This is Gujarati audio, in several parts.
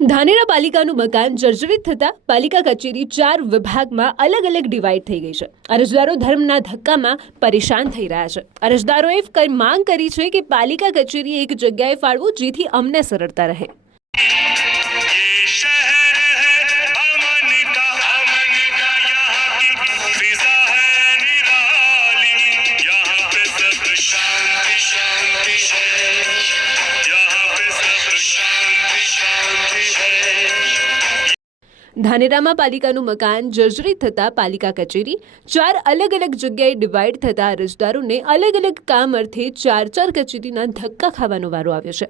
ધાનેરા પાલિકાનું મકાન જર્જરિત થતા પાલિકા કચેરી 4 વિભાગમાં અલગ અલગ ડિવાઈડ થઈ ગઈ છે। અરજદારો ધર્મના ધક્કામાં પરેશાન થઈ રહ્યા છે। અરજદારોએ માંગ કરી છે કે પાલિકા કચેરી એક જગ્યાએ ફાળવો જેથી અમને સરળતા રહે। ધાનેરામાં પાલિકાનું મકાન જર્જરિત થતા પાલિકા કચેરી 4 અલગ અલગ જગ્યાએ ડિવાઈડ થતા અરજદારોને અલગ અલગ કામ અર્થે 4 કચેરીના ધક્કા ખાવાનો વારો આવ્યો છે।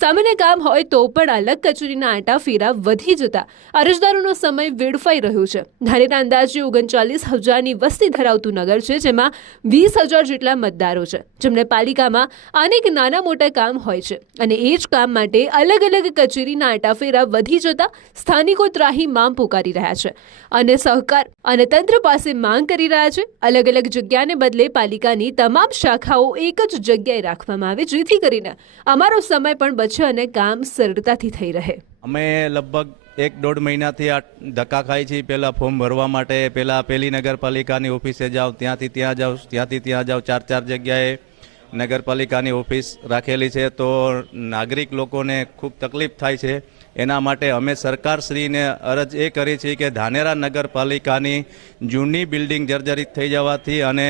સામાન્ય કામ હોય તો પણ અલગ કચેરીના આંટા ફેરા વધી જતા અરજદારોનો સમય વેડફાઈ રહ્યો છે। ધાનેરા અંદાજે 39,000ની વસ્તી ધરાવતું નગર છે, જેમાં 20,000 જેટલા મતદારો છે, જેમને પાલિકામાં અનેક નાના મોટા કામ હોય છે અને એ જ કામ માટે અલગ અલગ કચેરીના આંટા ફેરા વધી જતા સ્થાનિકો ત્રાહીમામ પુકારી રહ્યા છે અને સહકાર અને તંત્ર પાસે માંગ કરી રહ્યા છે। અલગ અલગ જગ્યાને બદલે પાલિકાની તમામ શાખાઓ એક જ જગ્યાએ રાખવામાં આવે જેથી કરીને અમારો સમય પણ બચે અને કામ સરળતાથી થઈ રહે। અમે લગભગ 1-1.5 મહિનાથી આ ધક્કા ખાઈ છીએ। પહેલાં ફોર્મ ભરવા માટે પહેલી નગરપાલિકાની ઓફિસે જાઓ, ત્યાંથી ત્યાં જાઓ, ત્યાંથી ત્યાં જાઓ, 4 જગ્યાએ નગરપાલિકાની ઓફિસ રાખેલી છે, તો નાગરિક લોકોને ખૂબ તકલીફ થાય છે। એના માટે અમે સરકારશ્રીને અરજ એ કરી છે કે ધાનેરા નગરપાલિકાની જૂની બિલ્ડિંગ જર્જરિત થઈ જવાથી અને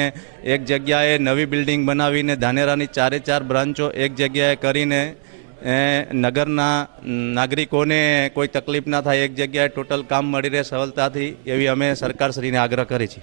એક જગ્યાએ નવી બિલ્ડિંગ બનાવીને ધાનેરાની 4 બ્રાન્ચો એક જગ્યાએ કરીને નગરના નાગરિકોને કોઈ તકલીફ ના થાય, એક જગ્યાએ ટોટલ કામ મળી રહે સરળતાથી, એવી અમે સરકારશ્રીને આગ્રહ કરી છે।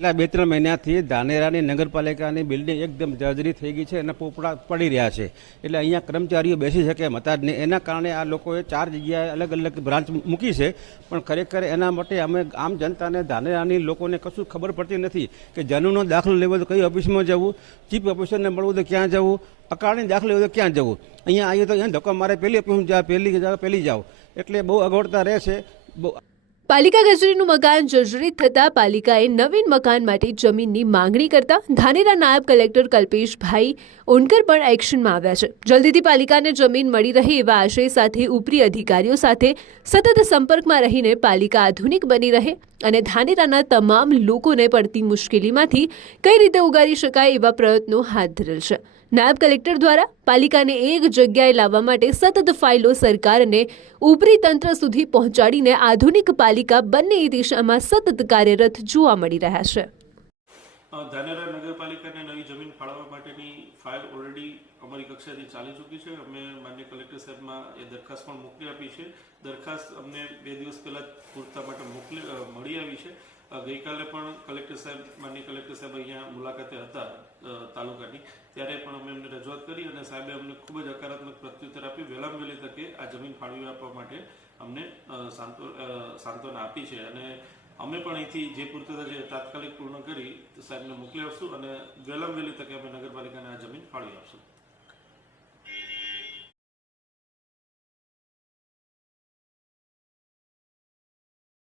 એટલા 2-3 મહિનાથી ધાનેરાની નગરપાલિકાની બિલ્ડિંગ એકદમ જર્જરિત થઈ ગઈ છે અને પોપડા પડી રહ્યા છે, એટલે અહીંયા કર્મચારીઓ બેસી શકે એમ હતા જ નહીં। એના કારણે આ લોકોએ 4 જગ્યાએ અલગ અલગ બ્રાન્ચ મૂકી છે, પણ ખરેખર એના માટે અમે આમ જનતાને ધાનેરાની લોકોને કશું ખબર પડતી નથી કે જમીનનો દાખલો લેવો તો કઈ ઓફિસમાં જવું, ચીફ ઓફિસરને મળવું તો ક્યાં જવું, અકાળની દાખલો લેવો તો ક્યાં જવું, અહીંયા આવીએ તો અહીંયા ધક્કો મારે પહેલી ઓફિસમાં જાઓ, પહેલી જાઓ, એટલે બહુ અગવડતા રહેશે। પાલિકા કચેરીનું મકાન જર્જરિત થતા પાલિકાએ નવીન મકાન માટે જમીનની માંગણી કરતા ધાનેરા નાયબ કલેક્ટર કલ્પેશભાઈ ઓનકર પણ એક્શનમાં આવ્યા છે। જલ્દીથી પાલિકાને જમીન મળી રહે એવા આશય સાથે ઉપરી અધિકારીઓ સાથે સતત સંપર્કમાં રહીને પાલિકા આધુનિક બની રહે અને ધાનેરાના તમામ લોકોને પડતી મુશ્કેલીમાંથી કઈ રીતે ઉગારી શકાય એવા પ્રયત્નો હાથ ધરેલ છે। નાયબ કલેક્ટર દ્વારા પાલિકાને એક જગ્યાએ લાવવા માટે સતત ફાઇલો સરકાર અને ઉપરી તંત્ર સુધી પહોંચાડીને આધુનિક પાલિકા બંને દિશામાં સતત કાર્યરત જોવા મળી રહ્યા છે। ધાનેરા નગરપાલિકાને નવી જમીન ફાળવવા માટેની ફાઇલ ઓલરેડી અમારી કક્ષાથી ચાલી ચૂકી છે। અમે માન્ય કલેક્ટર સાહેબમાં એ દરખાસ્ત પણ મોકલી આપી છે। દરખાસ્ત અમને 2 દિવસ પહેલાં પૂરતા માટે મળી આવી છે। ગઈકાલે પણ માન્ય કલેક્ટર સાહેબ અહીંયા મુલાકાતે હતા તાલુકાની, ત્યારે પણ અમે એમને રજૂઆત કરી અને સાહેબે અમને ખૂબ જ હકારાત્મક પ્રત્યુત્તર આપ્યું। વહેલામાં વહેલી તકે આ જમીન ફાળવી આપવા માટે અમને સાંત્વના આપી છે અને અમે પણ અહીંથી જે પૂર્તતા છે તાત્કાલિક પૂર્ણ કરી સાહેબને મોકલી આપશું અને વહેલામાં વહેલી તકે અમે નગરપાલિકાને આ જમીન ફાળવી આપશું।